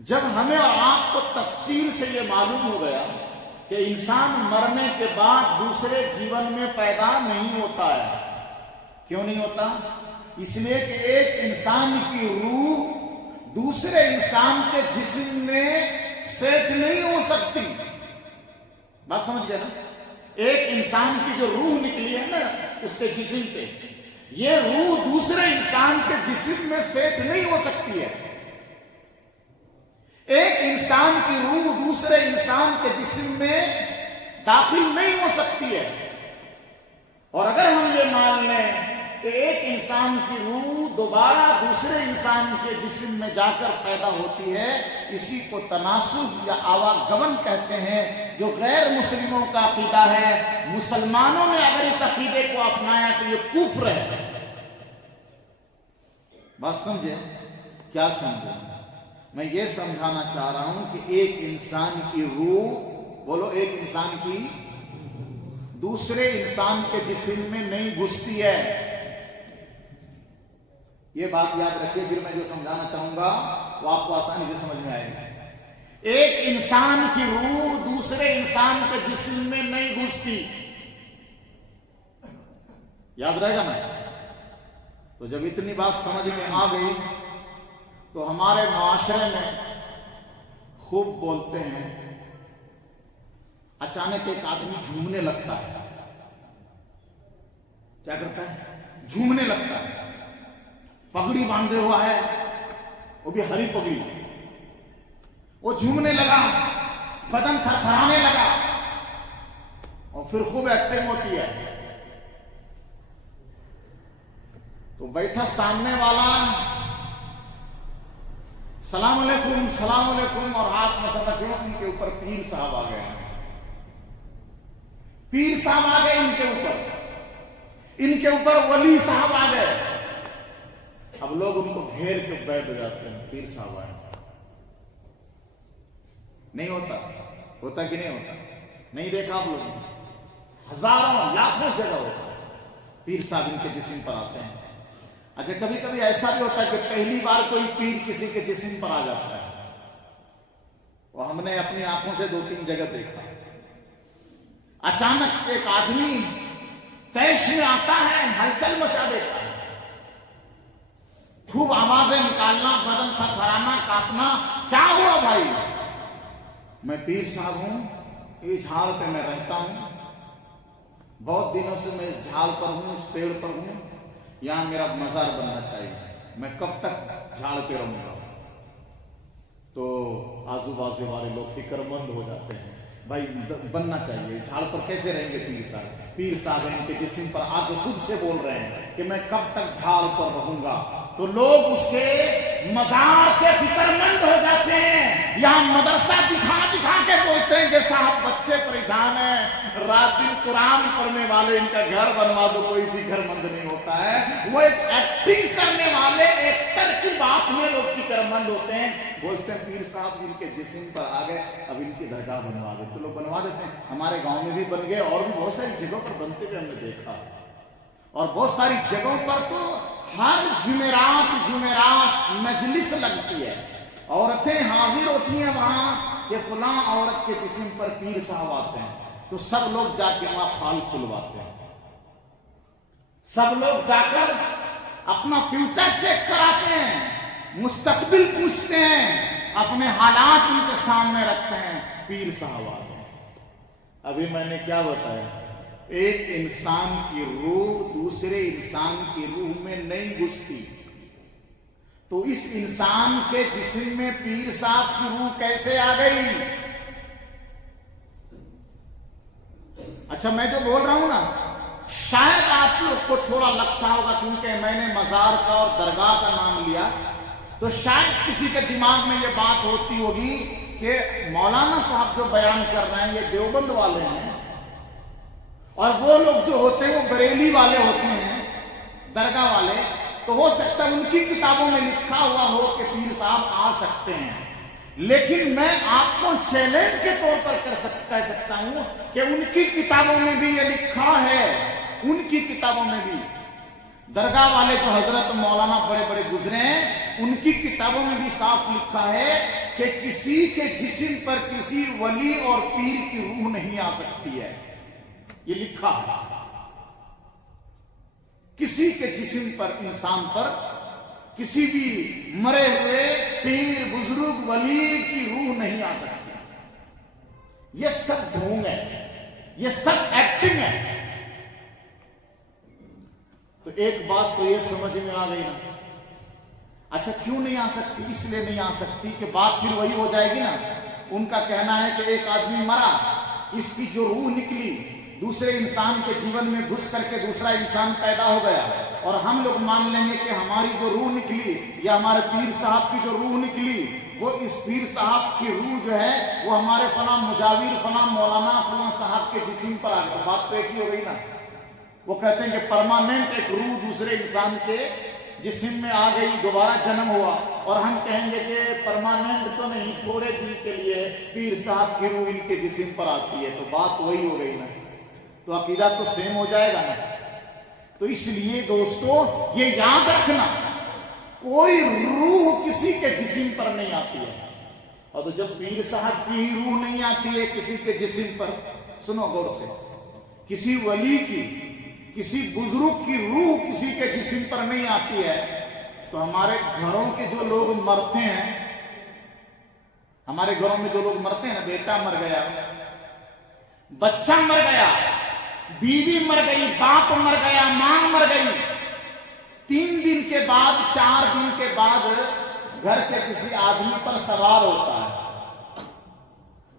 جب ہمیں اور آپ کو تفصیل سے یہ معلوم ہو گیا کہ انسان مرنے کے بعد دوسرے جیون میں پیدا نہیں ہوتا ہے. کیوں نہیں ہوتا؟ اس لیے کہ ایک انسان کی روح دوسرے انسان کے جسم میں سیٹ نہیں ہو سکتی. بات سمجھ گئے نا؟ ایک انسان کی جو روح نکلی ہے نا اس کے جسم سے، یہ روح دوسرے انسان کے جسم میں سیٹ نہیں ہو سکتی ہے. ایک انسان کی روح دوسرے انسان کے جسم میں داخل نہیں ہو سکتی ہے. اور اگر ہم یہ مان لیں کہ ایک انسان کی روح دوبارہ دوسرے انسان کے جسم میں جا کر پیدا ہوتی ہے، اسی کو تناسخ یا آواگمن کہتے ہیں، جو غیر مسلموں کا عقیدہ ہے. مسلمانوں نے اگر اس عقیدے کو اپنایا تو یہ کفر ہے. بات سمجھے؟ کیا سمجھے؟ میں یہ سمجھانا چاہ رہا ہوں کہ ایک انسان کی روح، بولو، ایک انسان کی دوسرے انسان کے جسم میں نہیں گھستی ہے. یہ بات یاد رکھیے، پھر میں جو سمجھانا چاہوں گا وہ آپ کو آسانی سے سمجھ میں آئے گا. ایک انسان کی روح دوسرے انسان کے جسم میں نہیں گھستی. یاد رہے گا نا؟ تو جب اتنی بات سمجھ میں آ گئی تو ہمارے معاشرے میں خوب بولتے ہیں، اچانک ایک آدمی جھومنے لگتا ہے. کیا کرتا ہے؟ جھومنے لگتا ہے. پگڑی باندھے ہوا ہے، وہ بھی ہری پگڑی. وہ جھومنے لگا، بدن تھرتھرانے لگا، اور پھر خوب ایکٹنگ ہوتی ہے. تو بیٹھا سامنے والا سلام علیکم سلام علیکم اور ہاتھ میں سب رکھے، ان کے اوپر پیر صاحب آ گئے. پیر صاحب آ گئے ان کے اوپر ولی صاحب آ گئے. اب لوگ ان کو گھیر کے بیٹھ جاتے ہیں، پیر صاحب آئے. نہیں ہوتا کہ نہیں ہوتا؟ نہیں دیکھا آپ لوگوں نے؟ ہزاروں لاکھوں جگہ ہوتا ہے. پیر صاحب ان کے جسم پر آتے ہیں. اچھا، کبھی کبھی ایسا بھی ہوتا ہے کہ پہلی بار کوئی پیر کسی کے جسم پر آ جاتا ہے. وہ ہم نے اپنی آنکھوں سے 2-3 جگہ دیکھا. اچانک ایک آدمی تیش میں آتا ہے، ہلچل مچا دیتا ہے، خوب آوازیں نکالنا، بدن تھرتھرانا، کانپنا. کیا ہوا بھائی؟ میں پیر صاحب ہوں، اس جھاڑ پہ میں رہتا ہوں، بہت دنوں سے میں اس جھاڑ پر ہوں، اس پیڑ پر ہوں، یہاں میرا مزار بننا چاہیے. میں کب تک جھاڑ پہ رہوں گا؟ تو آزو بازو والے لوگ فکر مند ہو جاتے ہیں، بھائی بننا چاہیے. جھاڑ پر کیسے رہیں گے پیر صاحب؟ پیر صاحب ان کے جسم پر آ کے خود سے بول رہے ہیں کہ میں کب تک جھاڑ پر رہوں گا. تو لوگ اس کے مزار کے فکر مند ہو جاتے ہیں. یہاں مدرسہ دکھا کے بولتے ہیں کہ صاحب بچے پریشان ہیں، رات دن قرآن پڑھنے والے، ان کا گھر بنوا دو. کوئی بھی گھر مند نہیں ہوتا ہے. وہ ایک ایکٹنگ کرنے والے ایکٹر کی بات میں لوگ فکر مند ہوتے ہیں. بولتے ہیں پیر صاحب ان کے جسم پر آ گئے، اب ان کی درگاہ بنوا دے. تو لوگ بنوا دیتے ہیں. ہمارے گاؤں میں بھی بن گئے، اور بھی بہت ساری جگہوں پر بنتے ہوئے ہم نے دیکھا. اور بہت ساری جگہوں پر تو ہر جمعرات مجلس لگتی ہے، عورتیں حاضر ہوتی ہیں وہاں کہ فلاں عورت کے جسم پر پیر صاحب آتے ہیں. تو سب لوگ جا کے وہاں پھال کھلواتے ہیں. سب لوگ جا کر اپنا فیوچر چیک کراتے ہیں، مستقبل پوچھتے ہیں، اپنے حالات ان کے سامنے رکھتے ہیں. پیر صاحب آتے ہیں. ابھی میں نے کیا بتایا؟ ایک انسان کی روح دوسرے انسان کی روح میں نہیں گھستی. تو اس انسان کے جسم میں پیر صاحب کی روح کیسے آ گئی؟ اچھا، میں جو بول رہا ہوں نا، شاید آپ لوگ کو تھوڑا لگتا ہوگا، کیونکہ میں نے مزار کا اور درگاہ کا نام لیا، تو شاید کسی کے دماغ میں یہ بات ہوتی ہوگی کہ مولانا صاحب جو بیان کر رہے ہیں یہ دیوبند والے ہیں، اور وہ لوگ جو ہوتے ہیں وہ بریلی والے ہوتے ہیں، درگاہ والے. تو ہو سکتا ہے ان کی کتابوں میں لکھا ہوا ہو کہ پیر صاحب آ سکتے ہیں. لیکن میں آپ کو چیلنج کے طور پر کہہ سکتا ہوں کہ ان کی کتابوں میں بھی یہ لکھا ہے، ان کی کتابوں میں بھی درگاہ والے جو حضرت مولانا بڑے بڑے گزرے ہیں ان کی کتابوں میں بھی صاف لکھا ہے کہ کسی کے جسم پر کسی ولی اور پیر کی روح نہیں آ سکتی ہے. یہ لکھا ہے. کسی کے جسم پر، انسان پر کسی بھی مرے ہوئے پیر بزرگ ولی کی روح نہیں آ سکتی. یہ سب ڈھونگ ہے، یہ سب ایکٹنگ ہے. تو ایک بات تو یہ سمجھ میں آ گئی نا. اچھا کیوں نہیں آ سکتی؟ اس لیے نہیں آ سکتی کہ بات پھر وہی ہو جائے گی نا. ان کا کہنا ہے کہ ایک آدمی مرا، اس کی جو روح نکلی دوسرے انسان کے جیون میں گھس کر کے دوسرا انسان پیدا ہو گیا، اور ہم لوگ مان لیں گے کہ ہماری جو روح نکلی یا ہمارے پیر صاحب کی جو روح نکلی، وہ اس پیر صاحب کی روح جو ہے وہ ہمارے فلاں مجاور فلاں مولانا فلاں صاحب کے جسم پر آ گئی. بات تو ایک ہی ہو گئی نا. وہ کہتے ہیں کہ پرماننٹ ایک روح دوسرے انسان کے جسم میں آ گئی، دوبارہ جنم ہوا. اور ہم کہیں گے کہ پرماننٹ تو نہیں، تھوڑے دن کے لیے پیر صاحب کی روح ان کے جسم پر آتی ہے. تو بات وہی ہو گئی نا. تو عقیدہ تو سیم ہو جائے گا نا. تو اس لیے دوستو یہ یاد رکھنا، کوئی روح کسی کے جسم پر نہیں آتی ہے. اور تو جب پیر صاحب کی ہی روح نہیں آتی ہے کسی کے جسم پر، سنو غور سے، کسی ولی کی، کسی بزرگ کی روح کسی کے جسم پر نہیں آتی ہے، تو ہمارے گھروں کے جو لوگ مرتے ہیں، ہمارے گھروں میں جو لوگ مرتے ہیں نا، بیٹا مر گیا، بچہ مر گیا، بیوی مر گئی، باپ مر گیا، ماں مر گئی، 3 دن کے بعد 4 دن کے بعد گھر کے کسی آدمی پر سوار ہوتا ہے،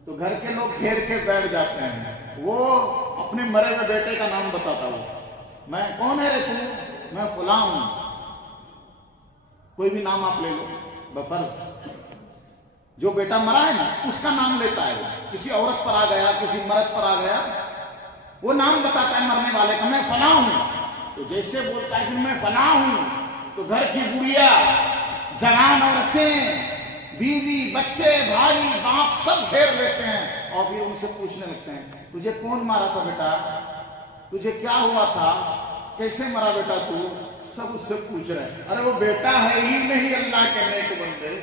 تو گھر کے لوگ گھیر کے بیٹھ جاتے ہیں. وہ اپنے مرے ہوئے بیٹے کا نام بتاتا ہوں، میں کون ہے رے تو؟ میں فلاں ہوں. کوئی بھی نام آپ لے لو بفرض. جو بیٹا مرا ہے نا اس کا نام لیتا ہے. وہ کسی عورت پر آ گیا، کسی مرد پر آ گیا، وہ نام بتاتا ہے مرنے والے کا، میں فلاں ہوں. تو جیسے بولتا ہے کہ میں فلاں ہوں، تو گھر کی بڑھیا، جوان عورتیں، بیوی، بچے، بھائی، باپ سب گھیر لیتے ہیں اور پھر ان سے پوچھنے لگتے ہیں تجھے کون مارا تھا بیٹا، تجھے کیا ہوا تھا، کیسے مرا بیٹا تو. سب اس سے پوچھ رہے ہیں. ارے وہ بیٹا ہے ہی نہیں اللہ کے نیک بندے.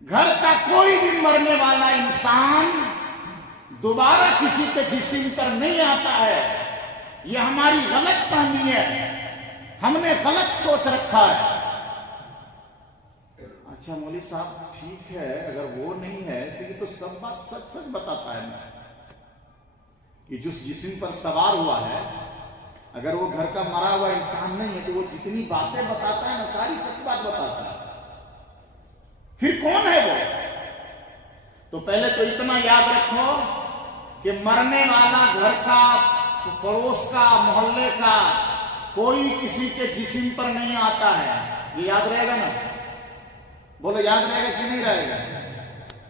گھر کا کوئی بھی مرنے والا انسان دوبارہ کسی کے جسم پر نہیں آتا ہے. یہ ہماری غلط فہمی ہے، ہم نے غلط سوچ رکھا ہے. اچھا مولوی صاحب ٹھیک ہے، اگر وہ نہیں ہے تو یہ تو سب بات سچ سچ بتاتا ہے نا. کہ جس جسم پر سوار ہوا ہے، اگر وہ گھر کا مرا ہوا انسان نہیں ہے تو وہ جتنی باتیں بتاتا ہے نا ساری سچ بات بتاتا ہے. پھر کون ہے وہ؟ تو پہلے تو اتنا یاد رکھو کہ مرنے والا گھر کا، پڑوس کا، محلے کا کوئی کسی کے جسم پر نہیں آتا ہے. یہ یاد رہے گا نا؟ بولو یاد رہے گا کہ نہیں رہے گا؟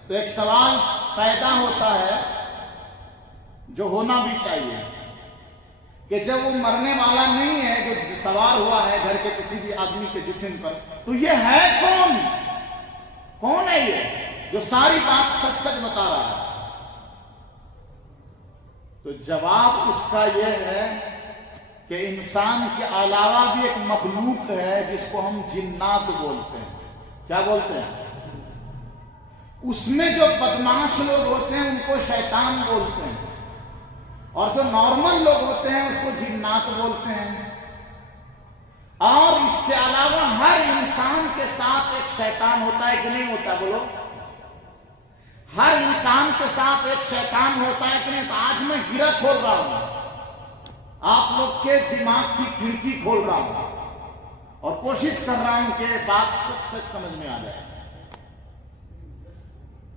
تو ایک سوال پیدا ہوتا ہے جو ہونا بھی چاہیے کہ جب وہ مرنے والا نہیں ہے، جو سوار ہوا ہے گھر کے کسی بھی آدمی کے جسم پر، تو یہ ہے کون؟ کون ہے یہ جو ساری بات سچ سچ بتا رہا ہے؟ تو جواب اس کا یہ ہے کہ انسان کے علاوہ بھی ایک مخلوق ہے جس کو ہم جنات بولتے ہیں. کیا بولتے ہیں؟ اس میں جو بدمعاش لوگ ہوتے ہیں ان کو شیطان بولتے ہیں، اور جو نارمل لوگ ہوتے ہیں اس کو جنات بولتے ہیں. اور اس کے علاوہ ہر انسان کے ساتھ ایک شیطان ہوتا ہے کہ نہیں ہوتا؟ بولو. ہر انسان کے ساتھ ایک شیطان ہوتا ہے کہ نہیں؟ تو آج میں گرہ کھول رہا ہوں، آپ لوگ کے دماغ کی کھڑکی کھول رہا ہوں اور کوشش کر رہا ہوں کہ بات سچ سچ سمجھ میں آ جائے.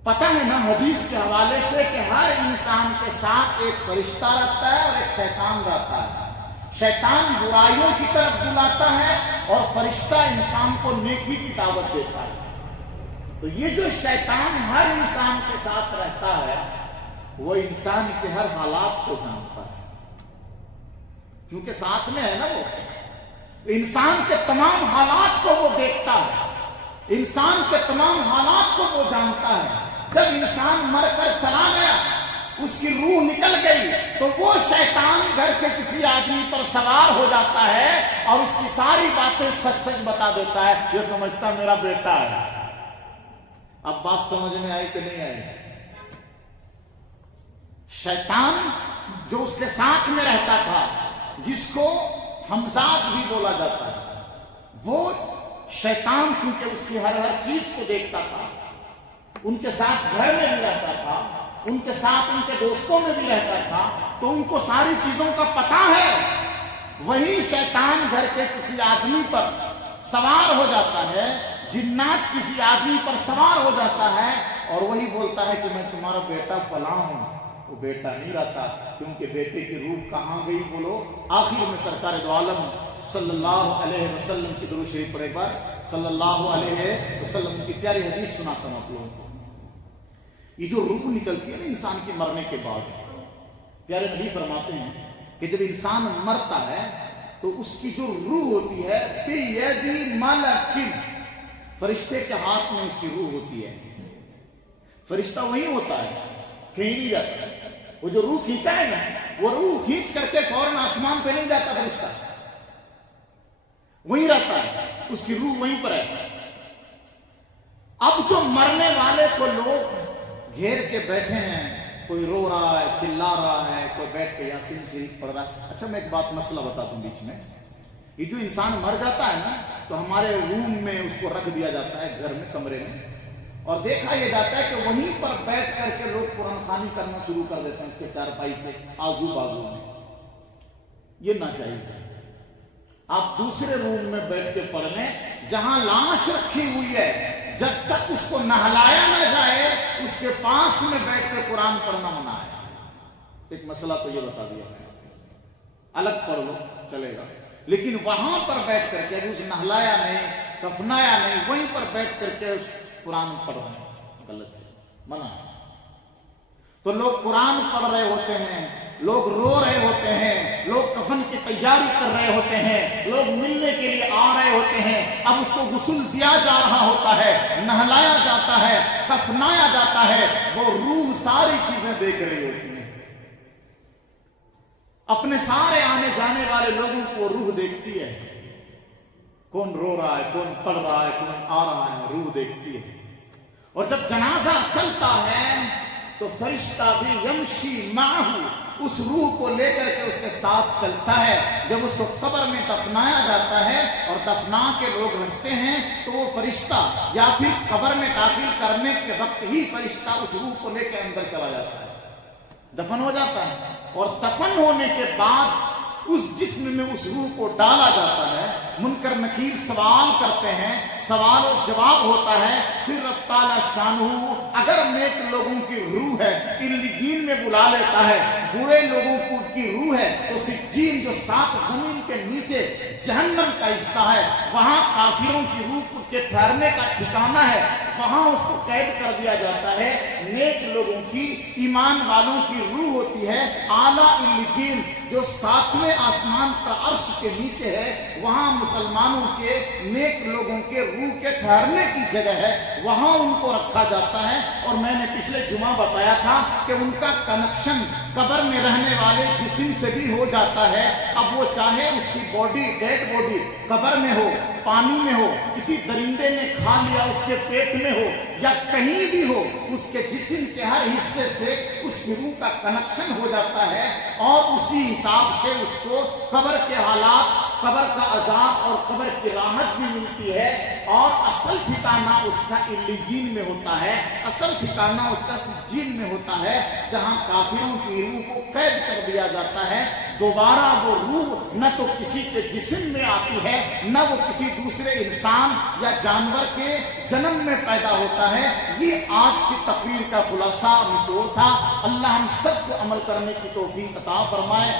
پتہ ہے نا حدیث کے حوالے سے کہ ہر انسان کے ساتھ ایک فرشتہ رہتا ہے اور ایک شیطان رہتا ہے. شیطان برائیوں کی طرف بلاتا ہے اور فرشتہ انسان کو نیکی کی دعوت دیتا ہے. تو یہ جو شیطان ہر انسان کے ساتھ رہتا ہے وہ انسان کے ہر حالات کو جانتا ہے، کیونکہ ساتھ میں ہے نا. وہ انسان کے تمام حالات کو وہ دیکھتا ہے، انسان کے تمام حالات کو وہ جانتا ہے. جب انسان مر کر چلا گیا اس کی روح نکل گئی تو وہ شیطان گھر کے کسی آدمی پر سوار ہو جاتا ہے اور اس کی ساری باتیں سچ سچ بتا دیتا ہے، یہ سمجھتا میرا بیٹا ہے۔ اب بات سمجھ میں آئی کہ نہیں آئی؟ شیطان جو اس کے ساتھ میں رہتا تھا، جس کو ہمزاد بھی بولا جاتا ہے، وہ شیطان چونکہ اس کی ہر چیز کو دیکھتا تھا، ان کے ساتھ گھر میں بھی رہتا تھا، ان کے ساتھ ان کے دوستوں میں بھی رہتا تھا، تو ان کو ساری چیزوں کا پتہ ہے۔ وہی شیطان گھر کے کسی آدمی پر سوار ہو جاتا ہے، جنات کسی آدمی پر سوار ہو جاتا ہے اور وہی بولتا ہے کہ میں تمہارا بیٹا فلاں ہوں۔ وہ بیٹا نہیں رہتا، کیونکہ بیٹے کی روح کہاں گئی بولو؟ آخر میں سرکار دو عالم صلی اللہ علیہ وسلم کی درود شریف پڑھے بار، صلی اللہ علیہ وسلم کی پیاری حدیث سناتا ہوں آپ لوگوں کو۔ یہ جو روح نکلتی ہے نا انسان کے مرنے کے بعد، پیارے نبی فرماتے ہیں کہ جب انسان مرتا ہے تو اس کی جو روح ہوتی ہے بِیَدِ مَلَکٍ، فرشتے کے ہاتھ میں اس کی روح ہوتی ہے۔ فرشتہ وہی ہوتا ہے، کہیں نہیں جاتا۔ وہ جو روح کھینچا ہے نا، وہ روح کھینچ کر کے فوراً آسمان پہ نہیں جاتا، فرشتہ وہیں رہتا ہے، اس کی روح وہیں پر ہے۔ اب جو مرنے والے کو لوگ گھیر کے بیٹھے ہیں، کوئی رو رہا ہے، چلا رہا ہے، کوئی بیٹھ کے یاسین شریف پڑھ رہا ہے۔ اچھا میں ایک بات مسئلہ بتاتا ہوں بیچ میں، یہ جو انسان مر جاتا ہے نا تو ہمارے روم میں اس کو رکھ دیا جاتا ہے، گھر میں، کمرے میں، اور دیکھا یہ جاتا ہے کہ وہیں پر بیٹھ کر کے لوگ قرآن خوانی کرنا شروع کر دیتے ہیں اس کے چارپائی پہ آزو بازو میں۔ یہ ناجائز ہے۔ آپ دوسرے روم میں بیٹھ کے پڑھنے، جہاں لاش رکھی ہوئی ہے، جب تک اس کو نہلایا نہ جائے اس کے پاس میں بیٹھ کے قرآن پڑھنا منع ہے۔ ایک مسئلہ تو یہ بتا دیا میں، الگ پڑھ لو چلے گا، لیکن وہاں پر بیٹھ کر کے اس نہلایا نہیں، کفنایا نہیں، وہیں پر بیٹھ کر کے قرآن پڑھ رہے ہیں، غلط ہے، منع ہے۔ تو لوگ قرآن پڑھ رہے ہوتے ہیں، لوگ رو رہے ہوتے ہیں، لوگ کفن کی تیاری کر رہے ہوتے ہیں، لوگ ملنے کے لیے آ رہے ہوتے ہیں، اب اس کو غسل دیا جا رہا ہوتا ہے، نہلایا جاتا ہے، کفنایا جاتا ہے، وہ روح ساری چیزیں دیکھ رہی ہوتی ہیں۔ اپنے سارے آنے جانے والے لوگوں کو روح دیکھتی ہے، کون رو رہا ہے، کون پڑھ رہا ہے، کون آ رہا ہے، روح دیکھتی ہے۔ اور جب جنازہ چلتا ہے تو فرشتہ بھی یمشی معہ، اس روح کو لے کر کے اس کے ساتھ چلتا ہے۔ جب اس کو قبر میں دفنایا جاتا ہے اور دفنا کے لوگ رکھتے ہیں تو وہ فرشتہ یا پھر قبر میں داخل کرنے کے وقت ہی فرشتہ اس روح کو لے کے اندر چلا جاتا ہے، دفن ہو جاتا ہے، اور دفن ہونے کے بعد اس جسم میں اس روح کو ڈالا جاتا ہے۔ منکر نکیر سوال کرتے ہیں، سوال و جواب ہوتا ہے، پھر رب تعالی شانہ اگر نیک لوگوں کی روح ہے علیین میں بلا لیتا ہے، برے لوگوں کی روح ہے تو سجین جو 7 زمین کے نیچے جہنم کا حصہ ہے، وہاں کافروں کی روح کے ٹھہرنے کا ٹھکانہ ہے، وہاں اس کو قید کر دیا جاتا ہے۔ نیک لوگوں کی، ایمان والوں کی روح ہوتی ہے اعلیٰ علیین جو 7ویں آسمان پر عرش کے نیچے ہے، وہاں مسلمانوں کے، نیک لوگوں کے روح کے ٹھہرنے کی جگہ ہے، وہاں ان کو رکھا جاتا ہے۔ اور میں نے پچھلے جمعہ بتایا تھا کہ ان کا کنیکشن قبر میں رہنے والے جسم سے بھی ہو جاتا ہے۔ اب وہ چاہے اس کی باڈی، ڈیڈ باڈی قبر میں ہو، پانی میں ہو، کسی درندے نے کھا لیا اس کے پیٹ میں ہو، یا کہیں بھی ہو، اس کے جسم کے ہر حصے سے اس کی روح کا کنیکشن ہو جاتا ہے، اور اسی حساب سے اس کو قبر کے حالات، قبر کا عذاب اور قبر کی راحت بھی ملتی ہے۔ اور اصل ٹھکانہ اس کا علیین میں ہوتا ہے، اصل ٹھکانہ اس کا سجین میں ہوتا ہے، جہاں کافروں کی روح کو قید کر دیا جاتا ہے۔ دوبارہ وہ روح نہ تو کسی کے جسم میں آتی ہے، نہ وہ کسی دوسرے انسان یا جانور کے جنم میں پیدا ہوتا ہے۔ یہ آج کی تقریر کا خلاصہ نچوڑ تھا۔ اللہ ہم سب کو عمل کرنے کی توفیق عطا فرمائے۔